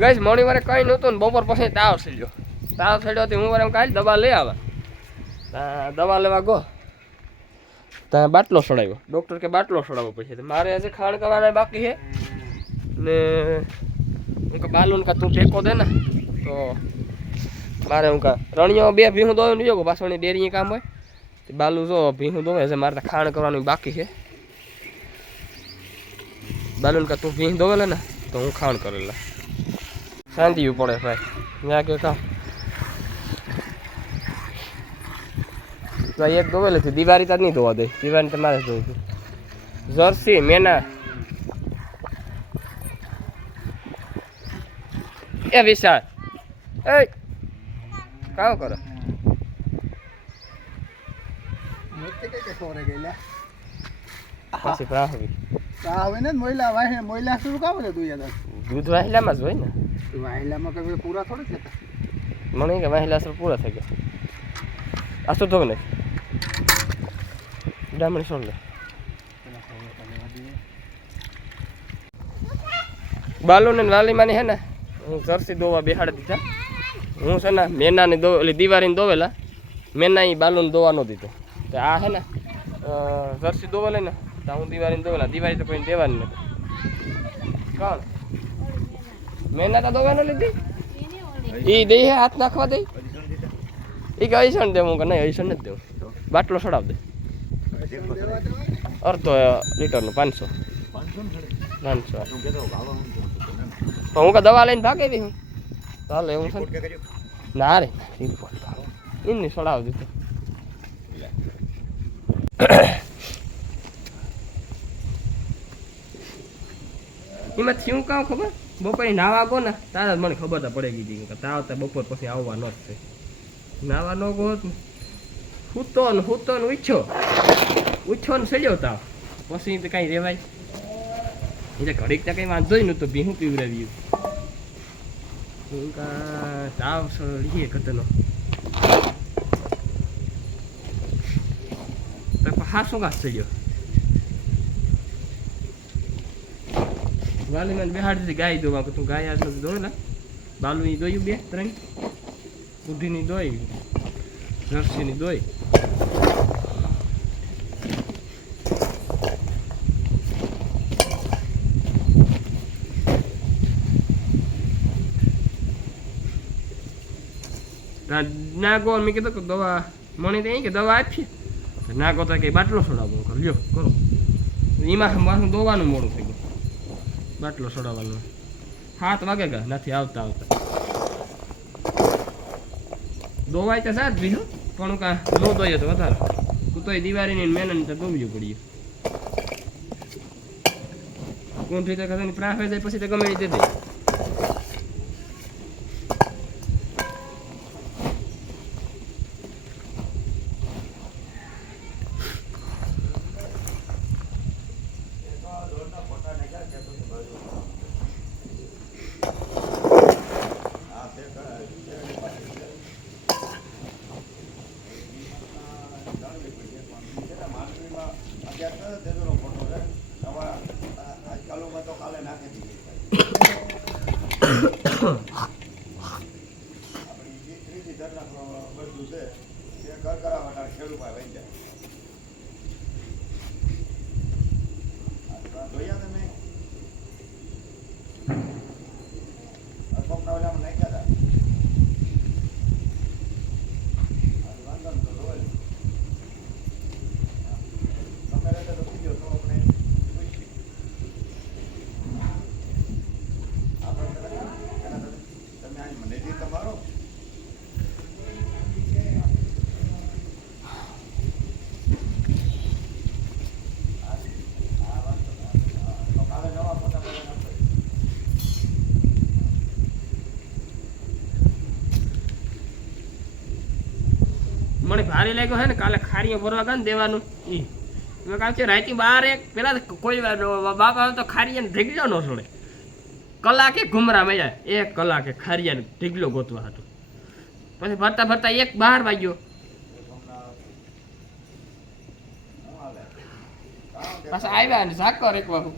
ગઈશ મોડી વારે કંઈ નહોતું ને બપોર પછી તાવ ચડ્યો હતી હું એમ કાંઈ દવા લઈ આવે દવા લેવા ગો ત્યાં બાટલો સડાવ્યો ડૉક્ટર કે બાટલો સડાવવો પછી મારે હજી ખાણ કરવાના બાકી છે ને હું કે બાલુન કા તું ટેકો દે ને તો મારે હું કા રણિયો 2 ભીહું દોવે નહીં જો પાછળની ડેરી કામ હોય તો બાલુ જો ભીહું દોવે છે મારે ખાણ કરવાનું બાકી છે બાલુન કા તું ભીહ દોવે ને તો હું ખાણ કરેલા શાંતિ પડે ભાઈ ત્યાં કે કામ એક દોવેલ છે દિવાળી તાર નહીં ધોવા દે દિવાળી તમારે ધોવું જર્સી મેના એ વિશાળ એ કામ કરો પછી આવે ને મોયલા શું કામ તું યાર દૂધ વાહેલામાં જ હોય ને વાહેલામાં કઈ પૂરા થોડી થતા મને કે વાહેલા સર પૂરા થઈ ગયા આ શું થયું ને ડામણી સોળ લે બાલુ ને લાલીમાની હે ને હું જર્સી દોવા બેહાડી દીધા હું છે ને મેનાને ઓલી દિવાળીને દોવેલા મેના એ બાલુને દોવા ન દીધો તો આ હે ને જર્સી દોવા લઈને તો હું દિવાળીને દોવેલા દિવાળી તો કોઈને દેવાની નથી કોણ મેના તો દોવા ન લીધી એ દઈ હે હાથ નાખવા દઈ એ કે અહીસણ દેવું કે નહીં અહીસણ નથી દેવું બાટલો સડાવ દે અડધો લીટરનું 500 તો હું કે દવા લઈને ભાગી દઈ ચાલો એવું છે ના રે એમની સડાવ દીધો એમાં થયું કામ ખબર બપોરે નાવા ગો ને તારા મને ખબર તો પડે ગઈ કે તાવ તો બપોર પછી આવવા ન જ નાવા ન ગો હૂતો ને ઉછો ને સડ્યો તાવ પછી તો કાંઈ રેવાય એટલે ઘડીક ત્યાં કંઈ વાંધો ન તો ભીહું પીવડાવ્યું તાવ સડીએ કતનો હાસો ઘાસ સડ્યો વાલીમાં બેહાડી દીધી ગાય દોવા તું ગાય આજ નથી દોડેલા બાલુની દોયું 2-3 ઉઢીની દોઈ જર્સીની દોઈ ના ગો મેં કીધું કે દવા મણી તો કે દવા આપીએ ના ગો તો કે બાટલો છોડાવવો લ્યો કરો એમાં દોવાનું મોડું થઈ ગયું બાટલો છોડાવવાનો 7 વાગે ગયા નથી આવતા દોવાય તો સાત ભીહું પણ કા નો દોય તો વધારે તું તો દિવાળીની મહેનત તો દોવ્યું પડ્યું કોણ થઈ તો પ્રાફે જાય પછી તો ગમે તે દે મને ભારે લાગ્યો હે ને કાલે ખારીઓ ભરવા ગયા ને દેવાનું ઈ કામ છે રાતી 12 પેલા કોઈ બાપા તો ખારીયાને ઢીગલો ન છોડે કલાકે ઘુમરા મળ્યા 1 કલાકે ખારીયાને ઢીગલો ગોતવા હતો પછી ભરતા ભરતા 1-12 વાગ્યો પાછા આવ્યા ને ઝાકર એક વાગુ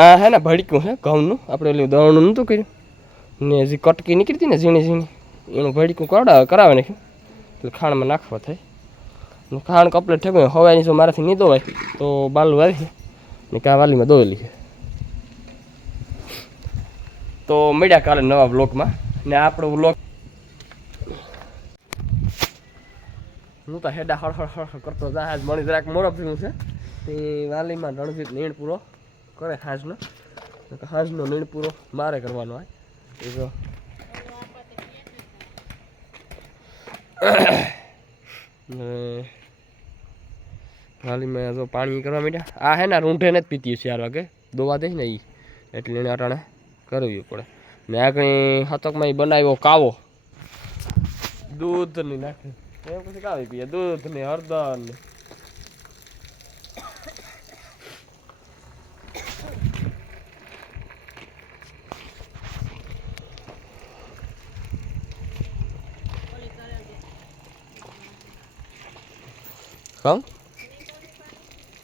આ હે ને ભડક્યું છે ઘઉંનું, આપણે ઓલું દળનું નહોતું કર્યું ને હજી કટકી નીકળતી ને ઝીણી ઝીણી એનું ભડક્યું કરાવે નાખ્યું એટલે ખાણમાં નાખવા થાય. ખાણ કપલેટ ઠેકું હવાની જો મારાથી નહીં દોવાય તો બાલું આવી ને કાં વાલીમાં દોવેલી છે. તો મળ્યા કાલે નવા બ્લોગમાં. ને આપણો બ્લોગ હું તો હેડા હળ કરતો જા. આજ મણી જરાક મોડો પીવું છે તે વાલીમાં રણજીત નીણ પૂરો કરે હાજનો. હાજનો નીણ પૂરો મારે કરવાનો હોય એ જો વાલીમાં જો પાણી કરવા માંડ્યા. આ હે ને રૂંઢે ને જ પીતી 4 વાગે દોવા દે ને એ એટલે એને અટાણે કરવી પડે. ને આગળ હતકમાં બનાવ્યો કાવો દૂધ ની નાખે એમ પછી કાવી પીએ દૂધ ને હળદર ને કમ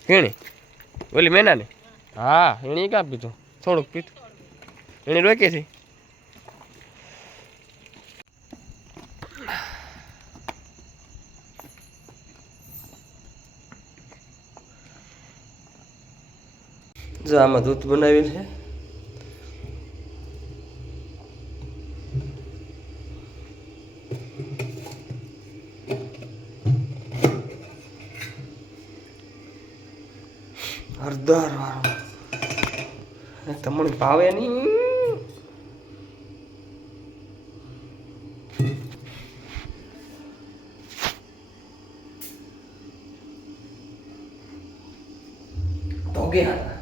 કેણી ઓલી મેના ને હા એની કાં પીધું થોડુંક પીધું એને રોકે છે. જો આમાં દૂધ બનાવેલ છે. હળદર વાળું તમને ભાવે નહીં. તો ગયા